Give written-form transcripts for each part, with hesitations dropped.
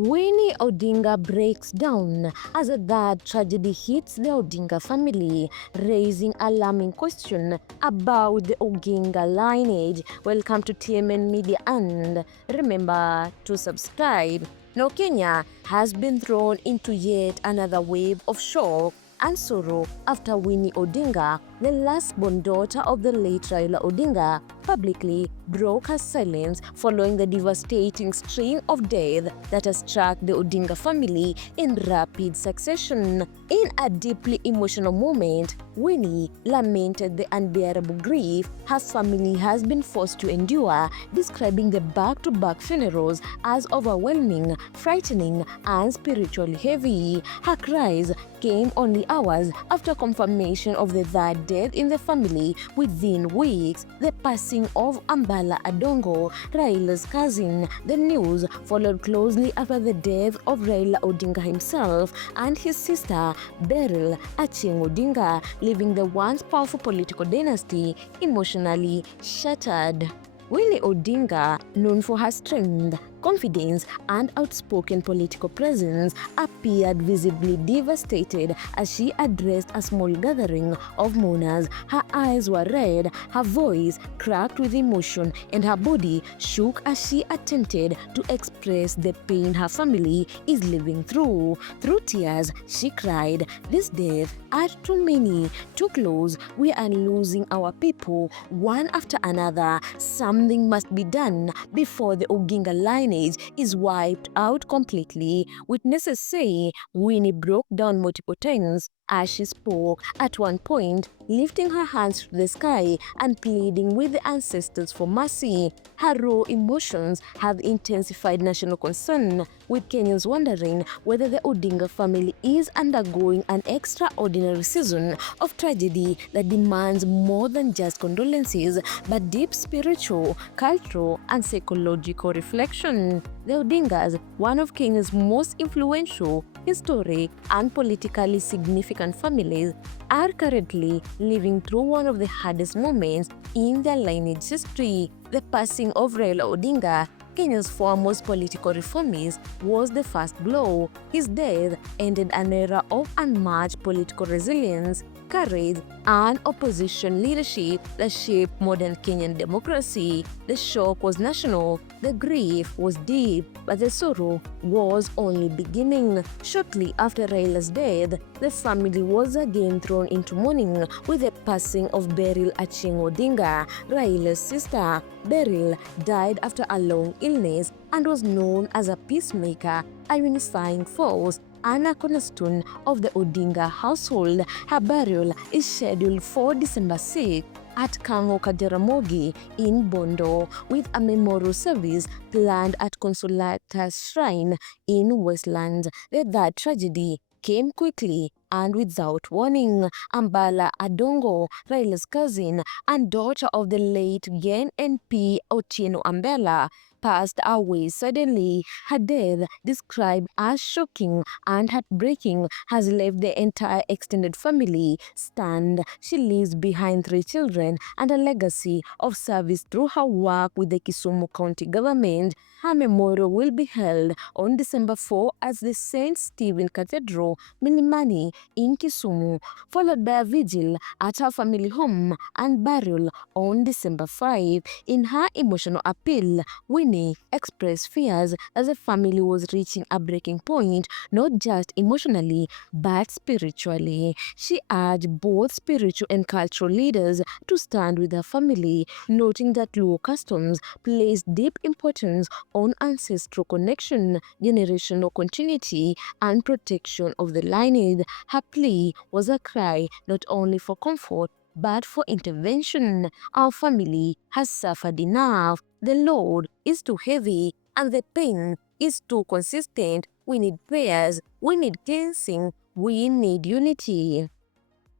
Winnie Odinga breaks down as a third tragedy hits the Odinga family, raising alarming question about the Odinga lineage. Welcome to TMN Media and remember to subscribe. Now Kenya has been thrown into yet another wave of shock and sorrow after Winnie Odinga, the last-born daughter of the late Raila Odinga, publicly broke her silence following the devastating string of death that has struck the Odinga family in rapid succession. In a deeply emotional moment, Winnie lamented the unbearable grief her family has been forced to endure, describing the back-to-back funerals as overwhelming, frightening, and spiritually heavy. Her cries came only hours after confirmation of the third death in the family. Within weeks, the passing of Ambala Adongo, Raila's cousin. The news followed closely after the death of Raila Odinga himself and his sister, Beryl Achieng Odinga, leaving the once powerful political dynasty emotionally shattered. Winnie Odinga, known for her strength, confidence, and outspoken political presence, appeared visibly devastated as she addressed a small gathering of mourners. Her eyes were red, her voice cracked with emotion, and her body shook as she attempted to express the pain her family is living through. Through tears, she cried, "These deaths are too many, too close. We are losing our people, one after another. Something must be done before the Odinga lineage is wiped out completely." Witnesses say Winnie broke down multiple times as she spoke, at one point lifting her hands to the sky and pleading with the ancestors for mercy. Her raw emotions have intensified national concern, with Kenyans wondering whether the Odinga family is undergoing an extraordinary season of tragedy that demands more than just condolences, but deep spiritual, cultural, and psychological reflection. The Odingas, one of Kenya's most influential, historic, and politically significant families, are currently living through one of the hardest moments in their lineage history. The passing of Raila Odinga, Kenya's foremost political reformist, was the first blow. His death ended an era of unmatched political resilience, courage, and opposition leadership that shaped modern Kenyan democracy. The shock was national, the grief was deep, but the sorrow was only beginning. Shortly after Raila's death, the family was again thrown into mourning with the passing of Beryl Achieng Odinga, Raila's sister. Beryl died after a long illness and was known as a peacemaker, a unifying force, and a cornerstone of the Odinga household. Her burial is scheduled for December 6 at Kango Kaderamogi in Bondo, with a memorial service planned at Consolata's Shrine in Westlands. The tragedy came quickly and without warning. Ambala Adongo, Raila's cousin and daughter of the late Gen NP Otieno Ambala, passed away suddenly. Her death, described as shocking and heartbreaking, has left the entire extended family stunned. She leaves behind 3 children and a legacy of service through her work with the Kisumu County government. Her memorial will be held on December 4 at the St. Stephen Cathedral, Milimani in Kisumu, followed by a vigil at her family home and burial on December 5. In her emotional appeal, Winnie expressed fears as the family was reaching a breaking point, not just emotionally, but spiritually. She urged both spiritual and cultural leaders to stand with her family, noting that Luo customs place deep importance on ancestral connection, generational continuity, and protection of the lineage. Her plea was a cry not only for comfort, but for intervention. Our family has suffered enough. The load is too heavy and the pain is too consistent. We need prayers, we need cleansing, we need unity.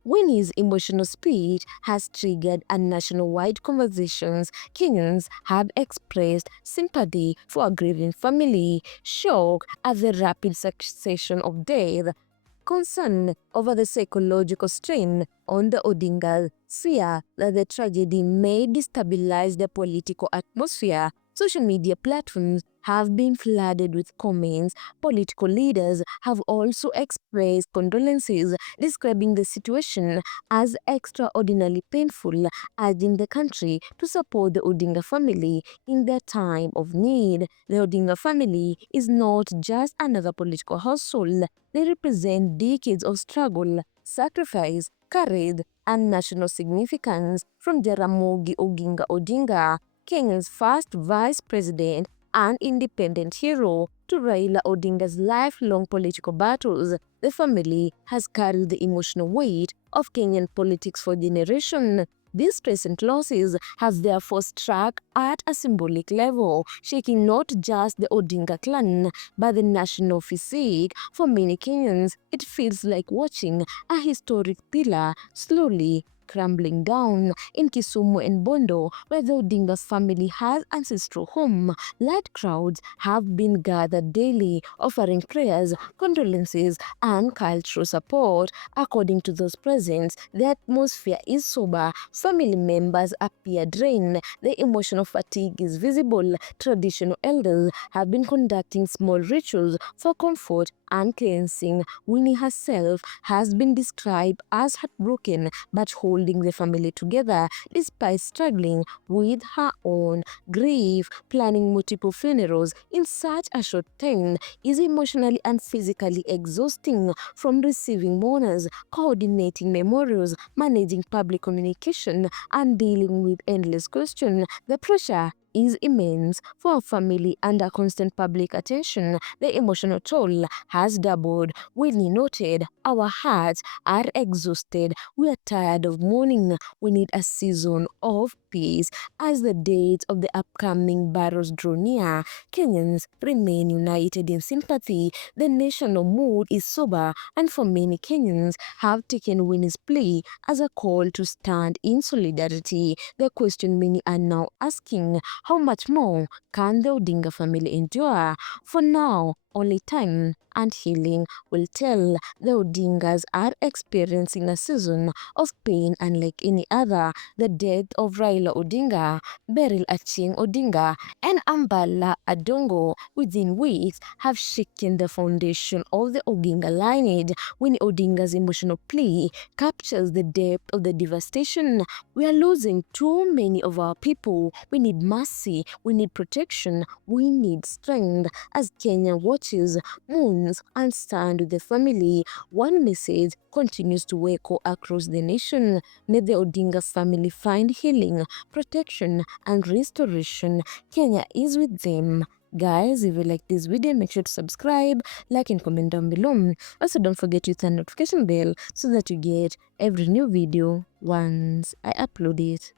Winnie's emotional speech has triggered a nationwide conversations. Kenyans have expressed sympathy for a grieving family, shock at the rapid succession of death, concern over the psychological strain on the Odinga, fear that the tragedy may destabilize the political atmosphere Social media platforms have been flooded with comments. Political leaders have also expressed condolences, describing the situation as extraordinarily painful, urging the country to support the Odinga family in their time of need. The Odinga family is not just another political household. They represent decades of struggle, sacrifice, courage, and national significance. From Jaramogi Oginga Odinga, Kenya's first vice president and independent hero, to Raila Odinga's lifelong political battles, the family has carried the emotional weight of Kenyan politics for generations. These recent losses has therefore struck at a symbolic level, shaking not just the Odinga clan, but the national physique. For many Kenyans, it feels like watching a historic pillar slowly crumbling down. In Kisumu and Bondo, where the Odinga family has ancestral home, large crowds have been gathered daily, offering prayers, condolences, and cultural support. According to those present, the atmosphere is sober, family members appear drained, the emotional fatigue is visible. Traditional elders have been conducting small rituals for comfort and cleansing. Winnie herself has been described as heartbroken but holding the family together despite struggling with her own grief. Planning multiple funerals in such a short time is emotionally and physically exhausting. From receiving mourners, coordinating memorials, managing public communication, and dealing with endless questions, the pressure is immense. For a family under constant public attention, the emotional toll has doubled. Winnie noted, "Our hearts are exhausted. We are tired of mourning. We need a season of peace." As the dates of the upcoming battles draw near, Kenyans remain united in sympathy. The national mood is sober, and for many Kenyans have taken Winnie's plea as a call to stand in solidarity. The question many are now asking: how much more can the Odinga family endure? For now, only time and healing will tell. The Odingas are experiencing a season of pain unlike any other. The death of Raila Odinga, Beryl Achieng Odinga, and Ambala Adongo within weeks have shaken the foundation of the Oginga lineage. When Odinga's emotional plea captures the depth of the devastation, we are losing too many of our people. We need mercy, we need protection, we need strength. As Kenya watches, mourns, and stands with the family, one message continues to echo across the nation: may the Odinga family find healing, protection, and restoration. Kenya is with them. Guys, if you like this video, make sure to subscribe, like, and comment down below. Also, don't forget to turn notification bell so that you get every new video once I upload it.